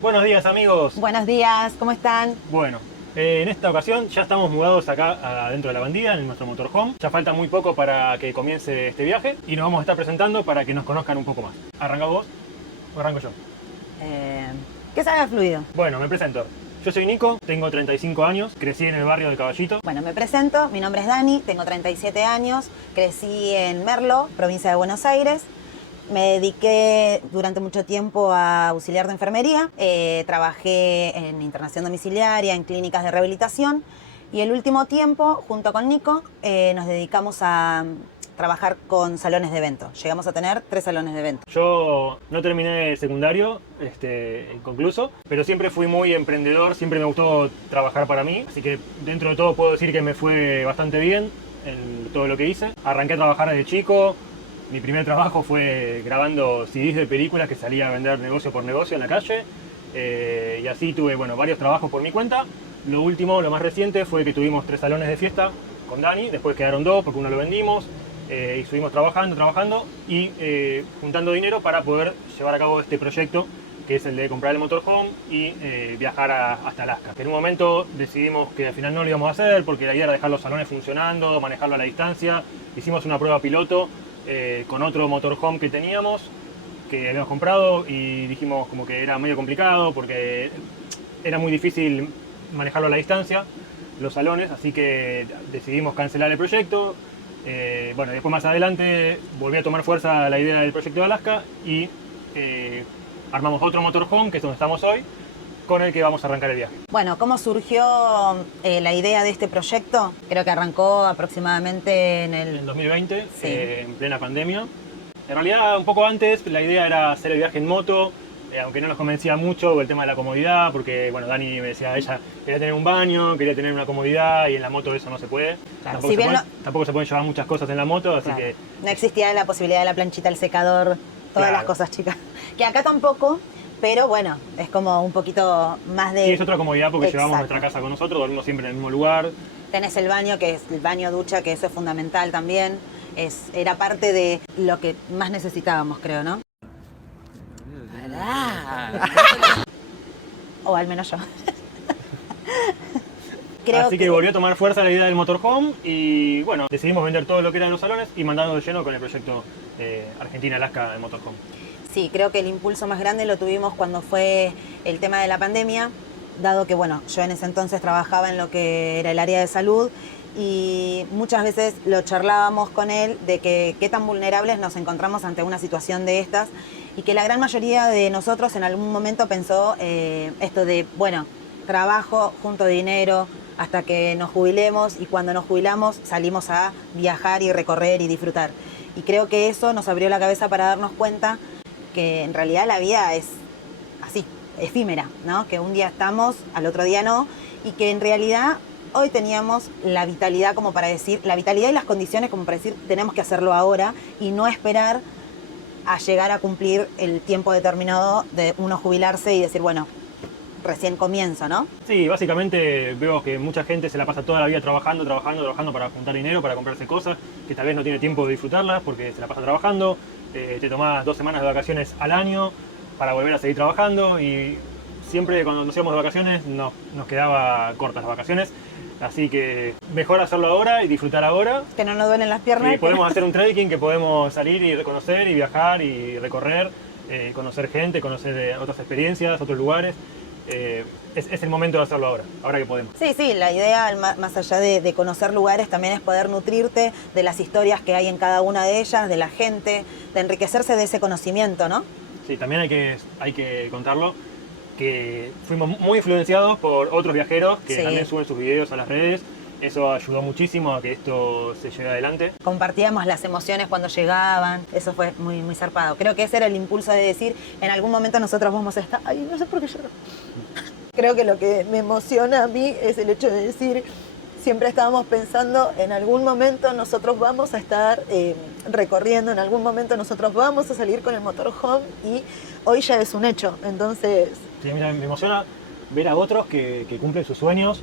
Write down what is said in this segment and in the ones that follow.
Buenos días, amigos. Buenos días, ¿cómo están? Bueno, en esta ocasión ya estamos mudados acá adentro de la bandía, en nuestro motorhome. Ya falta muy poco para que comience este viaje y nos vamos a estar presentando para que nos conozcan un poco más. ¿Arranca vos o arranco yo? Que salga fluido. Bueno, me presento. Yo soy Nico, tengo 35 años, crecí en el barrio de Caballito. Bueno, me presento, mi nombre es Dani, tengo 37 años, crecí en Merlo, provincia de Buenos Aires. Me dediqué durante mucho tiempo a auxiliar de enfermería, trabajé en internación domiciliaria, en clínicas de rehabilitación y el último tiempo, junto con Nico, nos dedicamos a trabajar con salones de eventos. Llegamos a tener 3 salones de eventos. Yo no terminé el secundario inconcluso, pero siempre fui muy emprendedor, siempre me gustó trabajar para mí, así que dentro de todo puedo decir que me fue bastante bien en todo lo que hice. Arranqué a trabajar desde chico. Mi primer trabajo fue grabando CDs de películas que salía a vender negocio por negocio en la calle. Y así tuve varios trabajos por mi cuenta. Lo último, lo más reciente, fue que tuvimos 3 salones de fiesta con Dani. Después quedaron 2 porque uno lo vendimos. Y estuvimos trabajando y juntando dinero para poder llevar a cabo este proyecto, que es el de comprar el motorhome y viajar hasta Alaska. En un momento decidimos que al final no lo íbamos a hacer porque la idea era dejar los salones funcionando, manejarlo a la distancia. Hicimos una prueba piloto con otro motorhome que teníamos, que habíamos comprado, y dijimos como que era medio complicado porque era muy difícil manejarlo a la distancia, los salones, así que decidimos cancelar el proyecto. Bueno, después más adelante volví a tomar fuerza la idea del proyecto de Alaska y armamos otro motorhome, que es donde estamos hoy, con el que vamos a arrancar el viaje. Bueno, ¿cómo surgió la idea de este proyecto? Creo que arrancó aproximadamente En 2020, Sí. En plena pandemia. En realidad, un poco antes, la idea era hacer el viaje en moto, aunque no nos convencía mucho el tema de la comodidad, porque bueno, Dani me decía, ella quería tener un baño, quería tener una comodidad, y en la moto eso no se puede. Claro, Tampoco se pueden llevar muchas cosas en la moto, así Claro. que... No existía la posibilidad de la planchita, el secador, todas Claro. las cosas chicas. Que acá tampoco, pero bueno, es como un poquito más de... Sí, es otra comodidad porque llevamos Exacto. nuestra casa con nosotros, dormimos siempre en el mismo lugar. Tenés el baño, que es el baño ducha, que eso es fundamental también. Era parte de lo que más necesitábamos, creo, ¿no? O al menos yo. Así que volvió a tomar fuerza la idea del motorhome y bueno, decidimos vender todo lo que eran los salones y mandarnos de lleno con el proyecto Argentina-Alaska del motorhome. Sí, creo que el impulso más grande lo tuvimos cuando fue el tema de la pandemia, dado que, bueno, yo en ese entonces trabajaba en lo que era el área de salud y muchas veces lo charlábamos con él de que qué tan vulnerables nos encontramos ante una situación de estas y que la gran mayoría de nosotros en algún momento pensó esto de, bueno, trabajo, junto dinero hasta que nos jubilemos y cuando nos jubilamos salimos a viajar y recorrer y disfrutar. Y creo que eso nos abrió la cabeza para darnos cuenta que en realidad la vida es así, efímera, ¿no? Que un día estamos, al otro día no, y que en realidad hoy teníamos la vitalidad como para decir, la vitalidad y las condiciones como para decir, tenemos que hacerlo ahora y no esperar a llegar a cumplir el tiempo determinado de uno jubilarse y decir, bueno, recién comienzo, ¿no? Sí, básicamente veo que mucha gente se la pasa toda la vida trabajando para juntar dinero, para comprarse cosas que tal vez no tiene tiempo de disfrutarlas porque se la pasa trabajando. Te tomás 2 semanas de vacaciones al año para volver a seguir trabajando y siempre cuando nos íbamos de vacaciones nos quedaba cortas las vacaciones. Así que mejor hacerlo ahora y disfrutar ahora. Que no nos duelen las piernas. Y podemos hacer un trekking, que podemos salir y reconocer y viajar y recorrer, conocer gente, conocer otras experiencias, otros lugares. Es el momento de hacerlo ahora que podemos. Sí, sí, la idea, más allá de conocer lugares, también es poder nutrirte de las historias que hay en cada una de ellas, de la gente, de enriquecerse de ese conocimiento, ¿no? Sí, también hay que contarlo, que fuimos muy influenciados por otros viajeros que Sí. también suben sus videos a las redes. Eso ayudó muchísimo a que esto se lleve adelante. Compartíamos las emociones cuando llegaban, eso fue muy, muy zarpado. Creo que ese era el impulso de decir, en algún momento nosotros vamos a estar... Ay, no sé por qué lloro. Creo que lo que me emociona a mí es el hecho de decir, siempre estábamos pensando, en algún momento nosotros vamos a estar recorriendo, en algún momento nosotros vamos a salir con el motorhome y hoy ya es un hecho, entonces... Sí, mira, me emociona ver a otros que cumplen sus sueños,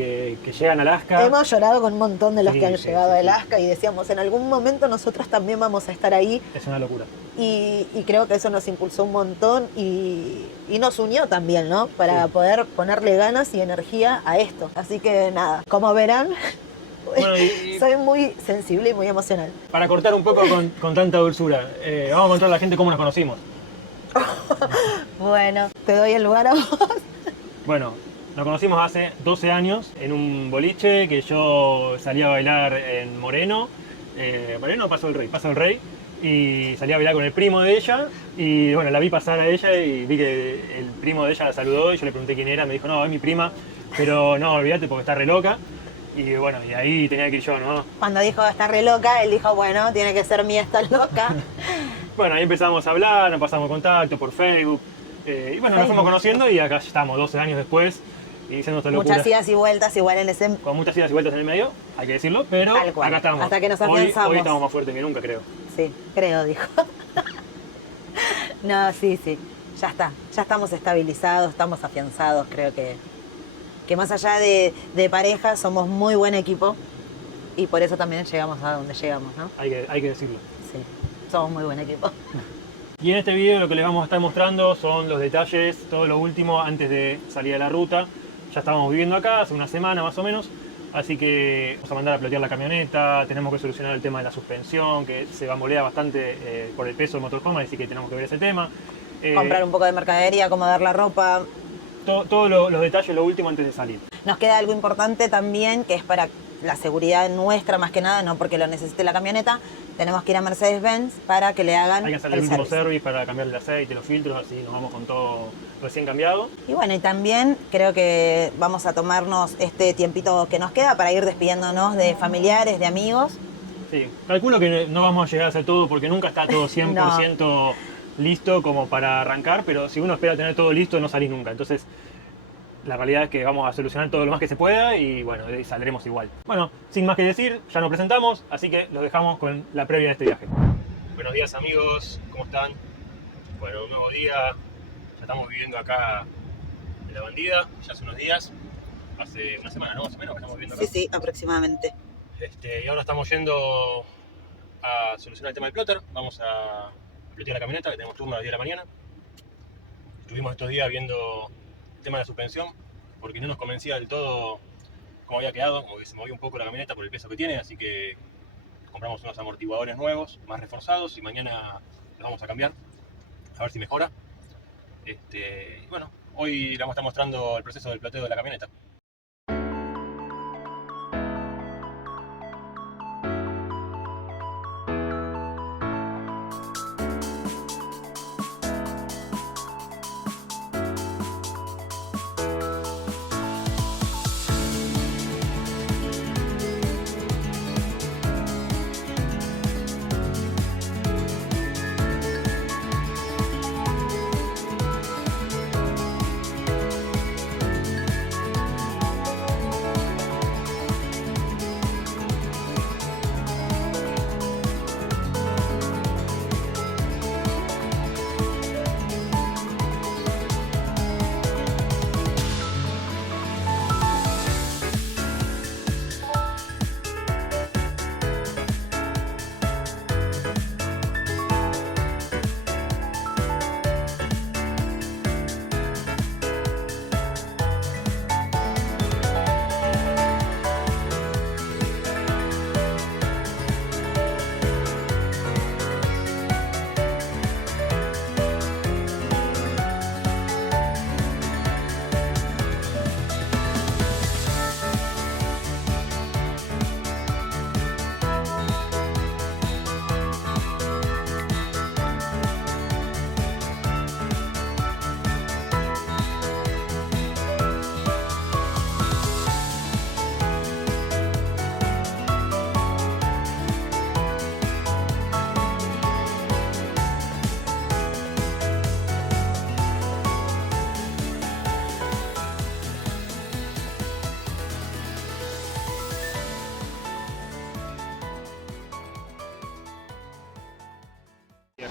que llegan a Alaska. Hemos llorado con un montón de los Sí, que han sí, llegado sí, a sí. Alaska y decíamos, en algún momento nosotros también vamos a estar ahí. Es una locura. Y creo que eso nos impulsó un montón y nos unió también, ¿no? Para Sí. poder ponerle ganas y energía a esto. Así que nada, como verán, Bueno, y soy muy sensible y muy emocional. para cortar un poco con tanta dulzura, vamos a contar a la gente cómo nos conocimos. Bueno, te doy el lugar a vos. Bueno, nos conocimos hace 12 años en un boliche que yo salía a bailar en Moreno. Moreno, Paso del Rey. Y salí a bailar con el primo de ella. Y bueno, la vi pasar a ella y vi que el primo de ella la saludó y yo le pregunté quién era. Me dijo, no, es mi prima, pero no, olvídate porque está re loca. Y bueno, y ahí tenía que ir yo, ¿no? Cuando dijo está re loca, él dijo, bueno, tiene que ser mía esta loca. Bueno, ahí empezamos a hablar, nos pasamos contacto por Facebook. Y bueno, nos fuimos conociendo y acá estamos 12 años después y diciendo esta locura. Muchas idas y vueltas, igual en ese... Con muchas idas y vueltas en el medio, hay que decirlo, pero Tal cual. acá estamos. Hasta que nos Hoy afianzamos. estamos más fuertes que nunca, creo. Sí, creo, dijo. No, sí, ya está. Ya estamos estabilizados, estamos afianzados. Creo que más allá de pareja, somos muy buen equipo y por eso también llegamos a donde llegamos, ¿no? Hay que decirlo. Sí, somos muy buen equipo. Y en este video lo que les vamos a estar mostrando son los detalles, todo lo último antes de salir a la ruta. Ya estábamos viviendo acá hace una semana más o menos, así que vamos a mandar a plotear la camioneta, tenemos que solucionar el tema de la suspensión, que se bambolea bastante por el peso del motorhome, así que tenemos que ver ese tema. Comprar un poco de mercadería, acomodar la ropa. Todos los detalles, lo último antes de salir. Nos queda algo importante también, que es para la seguridad nuestra más que nada, no porque lo necesite la camioneta. Tenemos que ir a Mercedes-Benz para que le hagan Hay que hacer el último service. service para cambiar el aceite, los filtros, así nos vamos con todo recién cambiado. Y bueno, y también creo que vamos a tomarnos este tiempito que nos queda para ir despidiéndonos de familiares, de amigos. Sí, calculo que no vamos a llegar a hacer todo porque nunca está todo 100% listo como para arrancar, pero si uno espera tener todo listo no salís nunca. Entonces, la realidad es que vamos a solucionar todo lo más que se pueda y bueno, de ahí saldremos igual. Bueno, sin más que decir, ya nos presentamos, así que los dejamos con la previa de este viaje. Buenos días amigos, ¿cómo están? Bueno, un nuevo día, ya estamos viviendo acá en La Bandida, ya hace unos días, hace una semana, ¿no? Más o menos que estamos viviendo acá. Sí, aproximadamente. Y ahora estamos yendo a solucionar el tema del plotter. Vamos a plotear la camioneta, que tenemos turno a las 10 de la mañana. Estuvimos estos días viendo el tema de la suspensión, porque no nos convencía del todo cómo había quedado, como que se movía un poco la camioneta por el peso que tiene, así que compramos unos amortiguadores nuevos, más reforzados, y mañana los vamos a cambiar, a ver si mejora. Y bueno, hoy le vamos a estar mostrando el proceso del ploteo de la camioneta.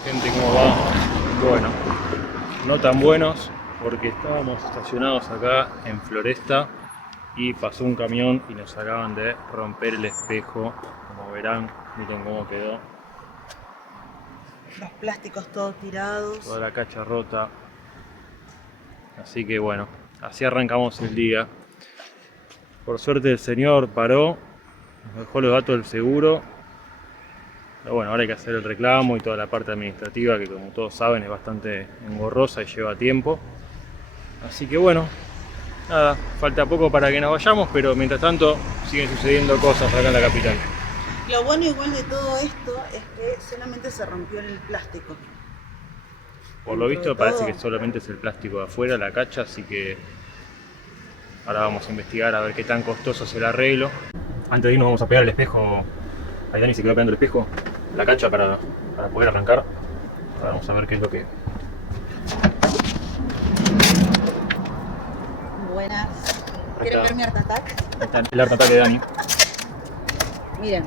Gente, ¿cómo va? Bueno, no tan buenos porque estábamos estacionados acá en Floresta y pasó un camión y nos acaban de romper el espejo. Como verán, miren cómo quedó. Los plásticos todos tirados. Toda la cacha rota. Así que bueno, así arrancamos el día. Por suerte el señor paró, nos dejó los datos del seguro. Pero bueno, ahora hay que hacer el reclamo y toda la parte administrativa que, como todos saben, es bastante engorrosa y lleva tiempo. Así que bueno, nada, falta poco para que nos vayamos, pero mientras tanto siguen sucediendo cosas acá en la capital. Lo bueno igual de todo esto es que solamente se rompió el plástico. Por lo visto parece que solamente es el plástico de afuera, la cacha, así que ahora vamos a investigar a ver qué tan costoso es el arreglo. Antes de irnos vamos a pegar el espejo. Ahí Dani se quedó pegando el espejo, la cacha para poder arrancar. Ahora vamos a ver qué es lo que... Buenas. ¿Quieren ver mi Art Attack? Está el Art Attack de Dani. Miren,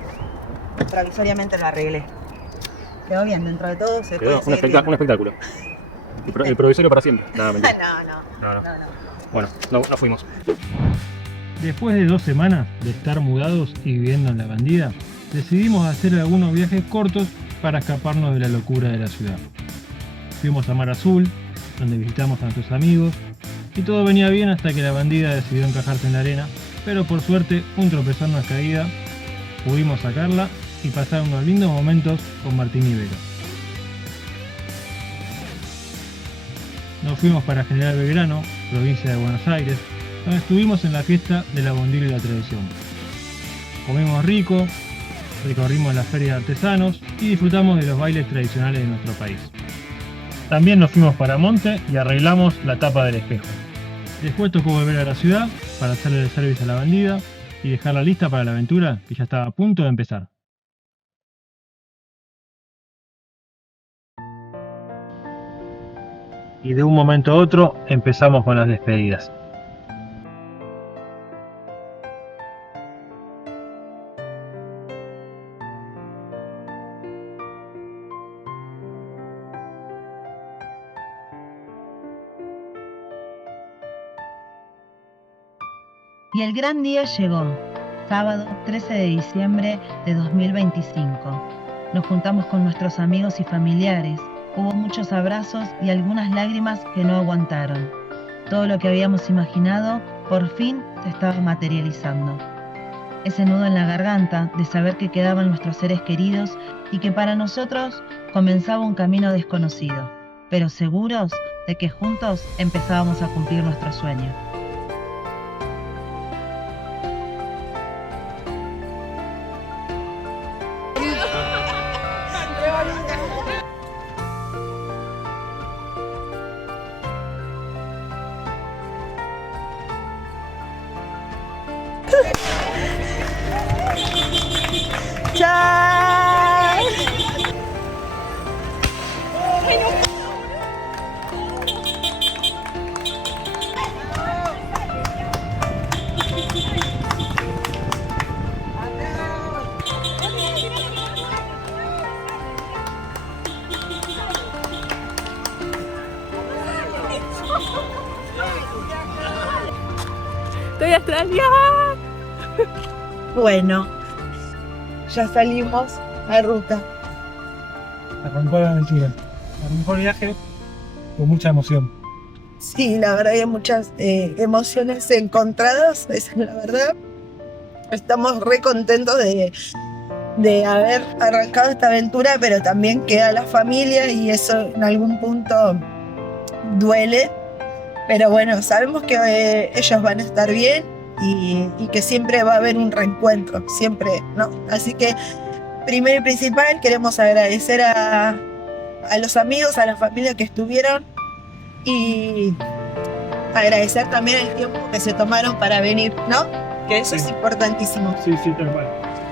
provisoriamente lo arreglé. Quedó bien, dentro de todo se Quedó puede un seguir viendo. espectáculo. El provisorio para siempre. Nada, mentira. No. Bueno, no fuimos. Después de 2 semanas de estar mudados y viviendo en la Bandida, decidimos hacer algunos viajes cortos para escaparnos de la locura de la ciudad. Fuimos a Mar Azul, donde visitamos a nuestros amigos, y todo venía bien hasta que la Bandida decidió encajarse en la arena, pero por suerte, un tropezón, una caída, pudimos sacarla y pasar unos lindos momentos con Martín y Vero. Nos fuimos para General Belgrano, provincia de Buenos Aires, donde estuvimos en la fiesta de la Bondiola y la tradición. Comimos rico, recorrimos la feria de artesanos y disfrutamos de los bailes tradicionales de nuestro país. También nos fuimos para Monte y arreglamos la tapa del espejo. Después tocó volver a la ciudad para hacerle el service a la Bandida y dejarla lista para la aventura que ya estaba a punto de empezar. Y de un momento a otro empezamos con las despedidas. Y el gran día llegó, sábado 13 de diciembre de 2025. Nos juntamos con nuestros amigos y familiares. Hubo muchos abrazos y algunas lágrimas que no aguantaron. Todo lo que habíamos imaginado por fin se estaba materializando. Ese nudo en la garganta de saber que quedaban nuestros seres queridos y que para nosotros comenzaba un camino desconocido, pero seguros de que juntos empezábamos a cumplir nuestro sueño. Estoy extrañada. Bueno, ya salimos a ruta. Arrancó la aventura, arrancó el viaje con mucha emoción. Sí, la verdad hay muchas emociones encontradas, esa es la verdad. Estamos re contentos de haber arrancado esta aventura, pero también queda la familia y eso en algún punto duele. Pero bueno, sabemos que ellos van a estar bien y que siempre va a haber un reencuentro, siempre, ¿no? Así que, primero y principal, queremos agradecer a los amigos, a la familia que estuvieron y agradecer también el tiempo que se tomaron para venir, ¿no? Que eso es importantísimo. Sí, tal cual.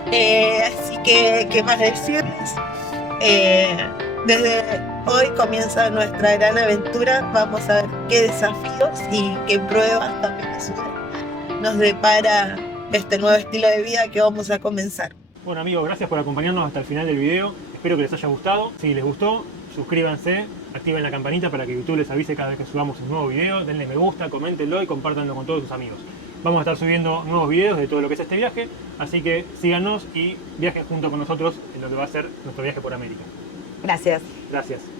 Así que, ¿qué más decirles? Desde hoy comienza nuestra gran aventura. Vamos a ver qué desafíos y qué pruebas también nos depara este nuevo estilo de vida que vamos a comenzar. Bueno amigos, gracias por acompañarnos hasta el final del video. Espero que les haya gustado. Si les gustó, suscríbanse, activen la campanita para que YouTube les avise cada vez que subamos un nuevo video. Denle me gusta, coméntenlo y compártanlo con todos sus amigos. Vamos a estar subiendo nuevos videos de todo lo que es este viaje, así que síganos y viajen junto con nosotros en lo que va a ser nuestro viaje por América. Gracias. Gracias.